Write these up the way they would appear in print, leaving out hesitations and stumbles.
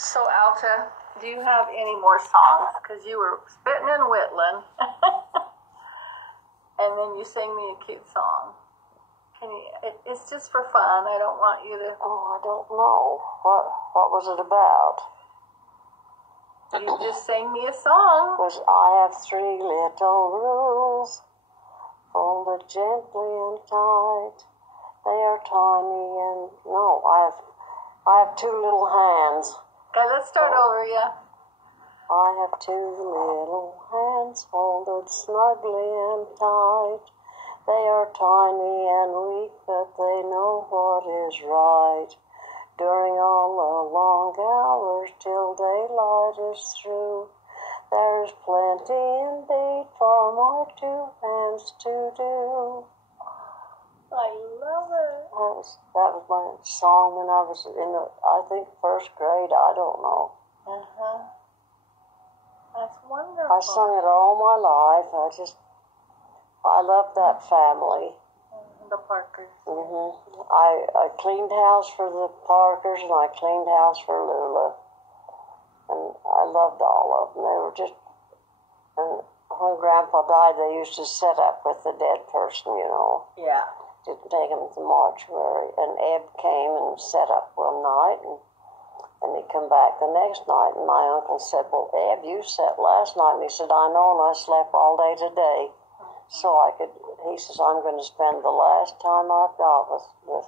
So, Alta, do you have any more songs? Because you were spitting and whittling. And then you sang me a cute song. Can you? It's just for fun. I don't want you to. Oh, I don't know. What was it about? You just sang me a song. Was I have 3 little rules, folded gently and tight. They are tiny and no, I have 2 little hands. Okay, let's start over, yeah. I have 2 little hands folded snugly and tight. They are tiny and weak, but they know what is right. During all the long hours till daylight is through, there is plenty indeed for my 2 hands to do. I love it. That was my song when I was in I think 1st grade. I don't know. That's wonderful. I sung it all my life. I love that family. The Parkers. I cleaned house for the Parkers and I cleaned house for Lula. And I loved all of them. They were just, and when Grandpa died, they used to set up with the dead person, you know. Yeah. Didn't take him to the mortuary. And Eb came and set up one night and he come back the next night and my uncle said, well, Eb, you sat last night. And he said, I know, and I slept all day today. So he says, I'm going to spend the last time I've got with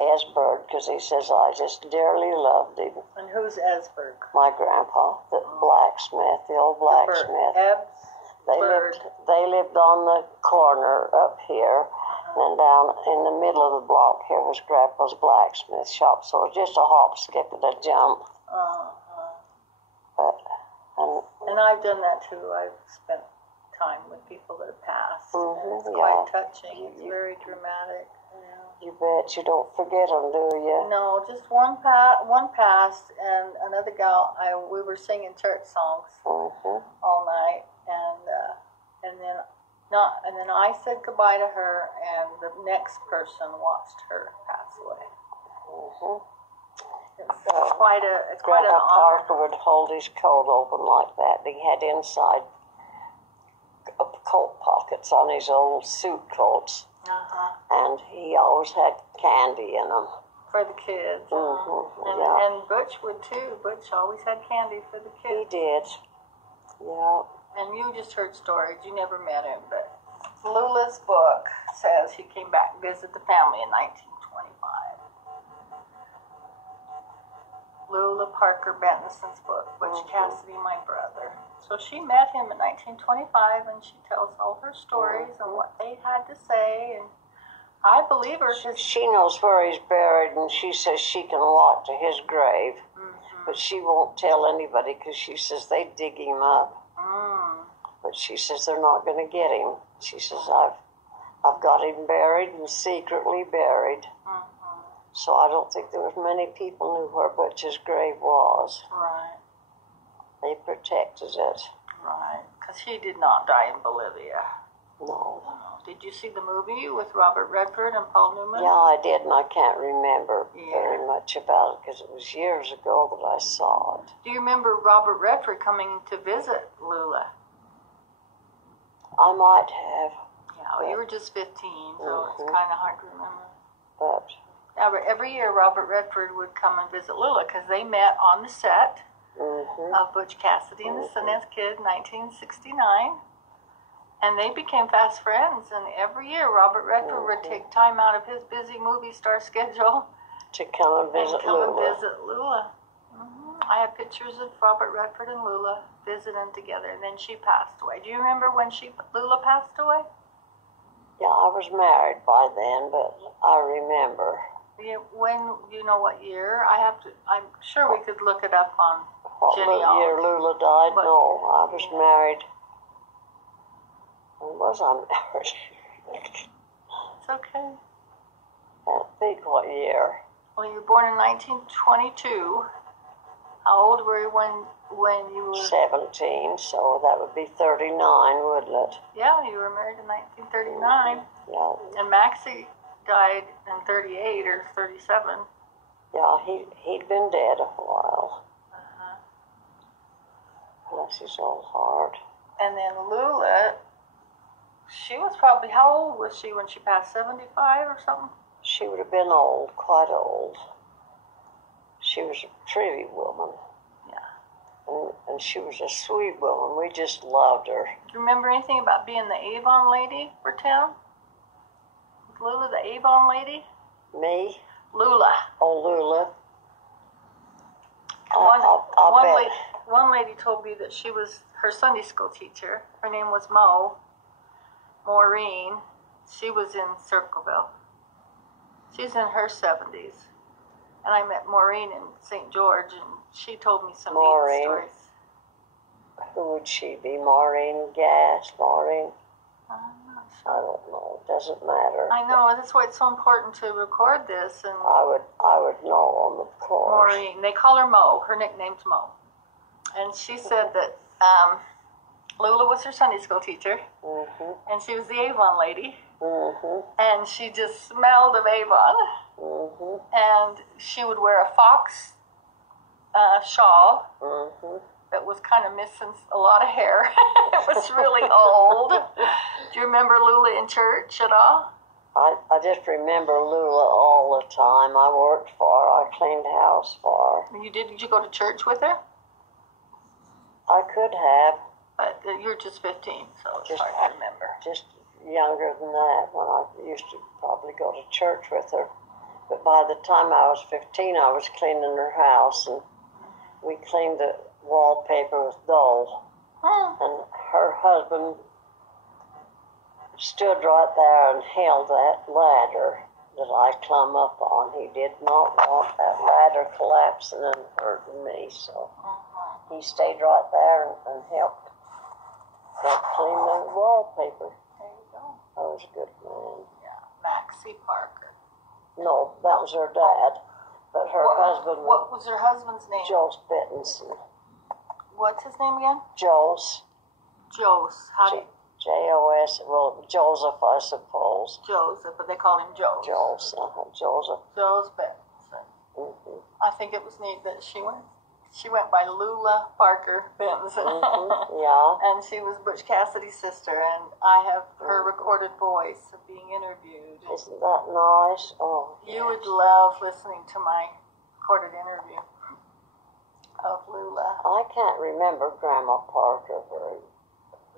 Esberg, because he says, I just dearly loved him. And who's Esberg? My grandpa, the blacksmith, the old blacksmith. They lived on the corner up here, and down in the middle of the block here was Grandpa's blacksmith shop. So it was just a hop, skip, and a jump. And I've done that too. I've spent time with people that have passed. It's quite touching. It's very dramatic. You bet. You don't forget them, do you? No, just one passed, and another gal. We were singing church songs all night, and then I said goodbye to her, and the next person watched her pass away. It's quite an Grandpa honor. Parker would hold his coat open like that. He had inside coat pockets on his old suit coats. And he always had candy in them. For the kids. And Butch would too. Butch always had candy for the kids. He did. Yeah. And you just heard stories. You never met him, but Lula's book says he came back and visited the family in 1925. Lula Parker Bentison's book, Butch Cassidy, My Brother. So she met him in 1925, and she tells all her stories and what they had to say, and I believe her. She knows where he's buried, and she says she can walk to his grave, but she won't tell anybody because she says they dig him up. But she says they're not going to get him. She says, I've got him buried and secretly buried. So I don't think there was many people knew where Butch's grave was. Right. They protected it. Right. Because he did not die in Bolivia. No. Did you see the movie with Robert Redford and Paul Newman? Yeah, I did, and I can't remember very much about it because it was years ago that I saw it. Do you remember Robert Redford coming to visit Lula? I might have. Yeah, well, you were just 15, so it's kind of hard to remember. But every year, Robert Redford would come and visit Lula because they met on the set of Butch Cassidy and the Sundance Kid in 1969. And they became fast friends, and every year Robert Redford would take time out of his busy movie star schedule to come and visit Lula. I have pictures of Robert Redford and Lula visiting together, and then she passed away. Do you remember when Lula passed away? Yeah, I was married by then, but I remember. Yeah, when, do you know what year? I'm sure we could look it up on What year Lula died? But, no, I was married. When was I married? It's okay. I can't think what year. Well, you were born in 1922. How old were you when you were? 17, so that would be 39, wouldn't it? Yeah, you were married in 1939. Yeah. And Maxie died in 38 or 37. Yeah, he'd been dead a while. Bless his old heart. And then Lula, she was probably, how old was she when she passed? 75 or something? She would have been old, quite old. She was a pretty woman. Yeah. And she was a sweet woman. We just loved her. Do you remember anything about being the Avon lady for town? Was Lula the Avon lady? Me? Lula. Oh, Lula. One lady told me that she was her Sunday school teacher. Her name was Maureen. She was in Circleville. She's in her 70s. And I met Maureen in St. George, and she told me some neat stories. Who would she be? Maureen Gass? Maureen? I'm not sure. I don't know. It doesn't matter. I know. That's why it's so important to record this. And I would know on the course. Maureen. They call her Mo. Her nickname's Mo. And she said that Lula was her Sunday school teacher, and she was the Avon lady, and she just smelled of Avon, and she would wear a fox shawl that was kind of missing a lot of hair. It was really old. Do you remember Lula in church at all? I just remember Lula all the time. I worked for her. I cleaned house for her. You did? Did you go to church with her? I could have. But you're just 15, so it's hard to remember. Just younger than that, when I used to probably go to church with her. But by the time I was 15, I was cleaning her house, and we cleaned the wallpaper with Dole. And her husband stood right there and held that ladder that I climbed up on. He did not want that ladder collapsing and hurting me, so he stayed right there and helped clean the wallpaper. There you go. That was a good man. Yeah, Maxie Parker. No, that was her dad, but her husband. What was her husband's name? Jos Bittinson. What's his name again? Jos. How do you? Jos. Well, Joseph, I suppose. Joseph, but they call him Jos. Joseph. Jos Bittinson. I think it was neat that she went by Lula Parker Benson. Yeah. And she was Butch Cassidy's sister, and I have her recorded voice of being interviewed. Isn't that nice? Oh, you would love listening to my recorded interview of Lula. I can't remember Grandma Parker very.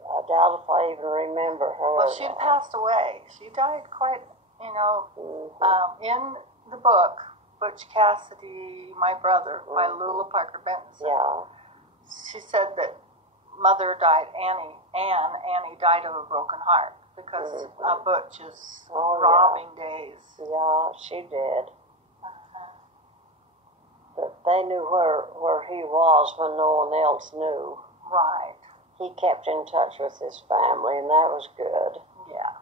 I doubt if I even remember her. Well, she'd passed away. She died quite, in the book, Butch Cassidy, My Brother, by Lula Parker Benson. Yeah. She said that mother died, Annie died of a broken heart because of Butch's robbing days. Yeah, she did. But they knew where he was when no one else knew. Right. He kept in touch with his family, and that was good. Yeah.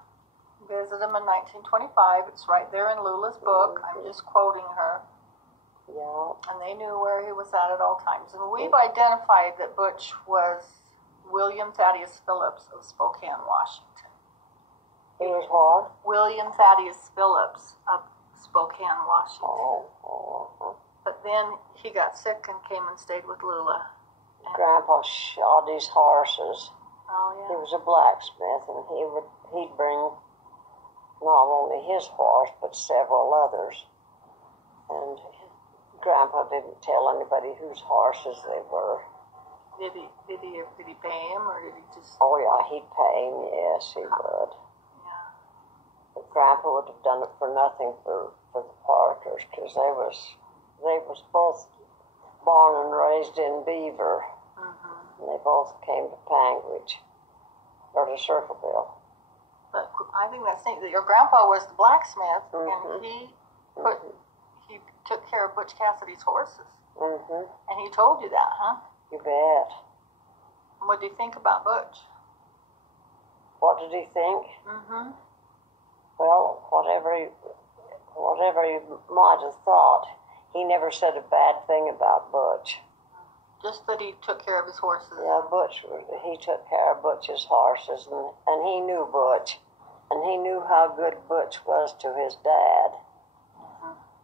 Visited him in 1925. It's right there in Lula's book. I'm just quoting her. Yeah. And they knew where he was at all times. And we've identified that Butch was William Thaddeus Phillips of Spokane, Washington. He was what? William Thaddeus Phillips of Spokane, Washington. But then he got sick and came and stayed with Lula. Grandpa shod his horses. Oh, yeah. He was a blacksmith, and he'd bring not only his horse, but several others. And Grandpa didn't tell anybody whose horses they were. Did he pay him, or did he just? Oh yeah, he'd pay him. Yes, he would. Yeah. But Grandpa would have done it for nothing for the Parkers, because they was both born and raised in Beaver. And they both came to Panguitch, or to Circleville. But I think that's neat that your grandpa was the blacksmith, and he took care of Butch Cassidy's horses. And he told you that, huh? You bet. What did he think about Butch? What did he think? Well, whatever he might have thought, he never said a bad thing about Butch. Just that he took care of his horses. Yeah, he took care of Butch's horses, and he knew Butch, and he knew how good Butch was to his dad.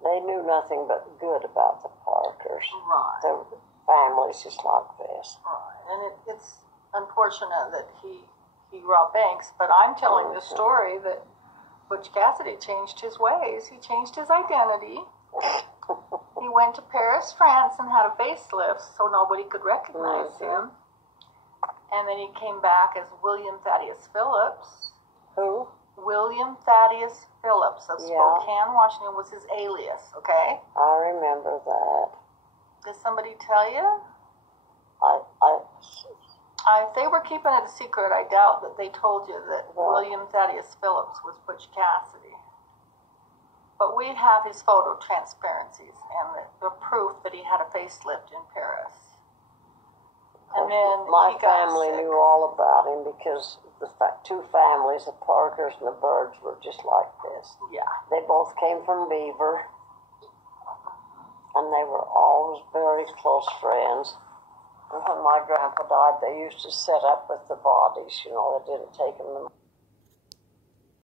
They knew nothing but good about the Parkers. Right. families just like this. Right. And it's unfortunate that he robbed banks, but I'm telling the story that Butch Cassidy changed his ways. He changed his identity. He went to Paris, France, and had a facelift so nobody could recognize him. And then he came back as William Thaddeus Phillips. Who? William Thaddeus Phillips of Spokane, Washington was his alias, okay? I remember that. Did somebody tell you? If they were keeping it a secret, I doubt that they told you that William Thaddeus Phillips was Butch Cassidy. But we have his photo transparencies and the proof that he had a facelift in Paris. And then my family knew all about him because the two families, the Parkers and the Birds, were just like this. Yeah. They both came from Beaver, and they were always very close friends. And when my grandpa died, they used to set up with the bodies, they didn't take them